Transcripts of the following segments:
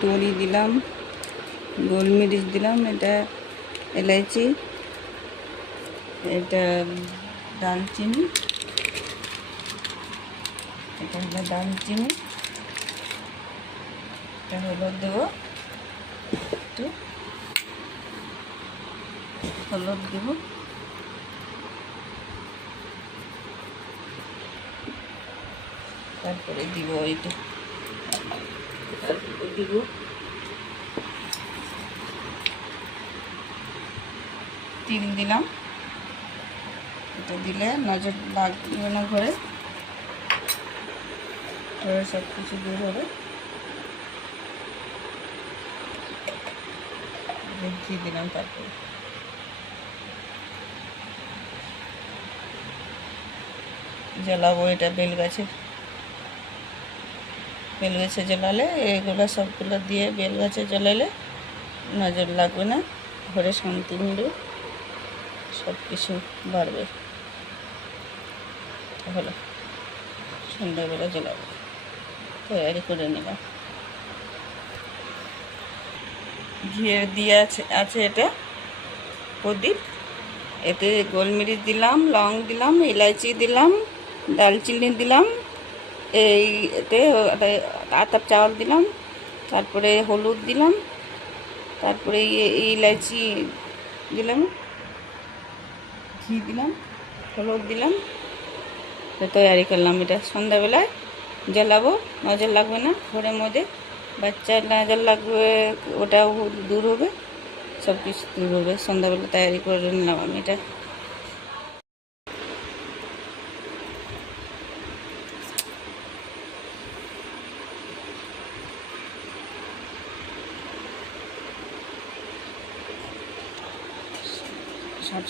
তরি দিলাম, গোলমরিচ দিলাম, এটা এলাইচি, এটা দারচিনি, এটা হলো দারচিনি, এটা হলুদ দেবো, একটু হলুদ দেব, তারপরে দিব এইটা, তারপরে দিব তিল দিলাম। এটা দিলে নজর লাগবে না, ঘরে ঘরে সব কিছু দূর হবে। ঘি দিলাম, তারপরে জ্বালাবো এটা বেল গাছে জ্বালালে, এগুলো সবগুলো দিয়ে বেল গাছে জ্বালালে নজর লাগবে না, ঘরে শান্তি মিলবে, সব কিছু বাড়বে। তাহলে সন্ধ্যাবেলা জ্বালাবো, তৈরি করে নিলাম। ঘিয়ে দিয়ে আছে এটা প্রদীপ, এতে গোলমরিচ দিলাম, লং দিলাম, এলাচি দিলাম, দারচিনি দিলাম, এই এতে আতপ চাউল দিলাম, তারপরে হলুদ দিলাম, তারপরে ইলাচি দিলাম, ঘি দিলাম, হলুদ দিলাম, তো তৈরি করলাম। এটা সন্ধ্যাবেলায় জ্বালাবো, নজর লাগবে না ঘরের মধ্যে, বাচ্চার নজর লাগবে ওটাও দূর হবে, সব কিছু দূর হবে। সন্ধ্যাবেলা তৈরি করে নিলাম আমি এটা।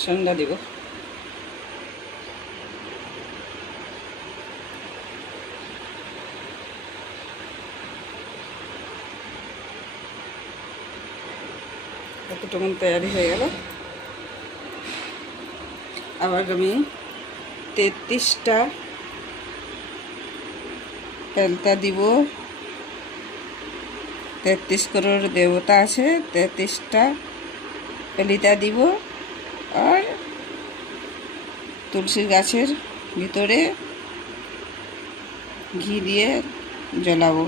সন্ধ্যা দিব। কতটুকু তৈরি হয়ে গেল। আবার আমি 33টা তেলতা দিব। 33 করোড় দেবতা আছে, 33টা পেলিতা দিব। আর তুলসী গাছের ভিতরে ঘি দিয়ে জ্বলাবো।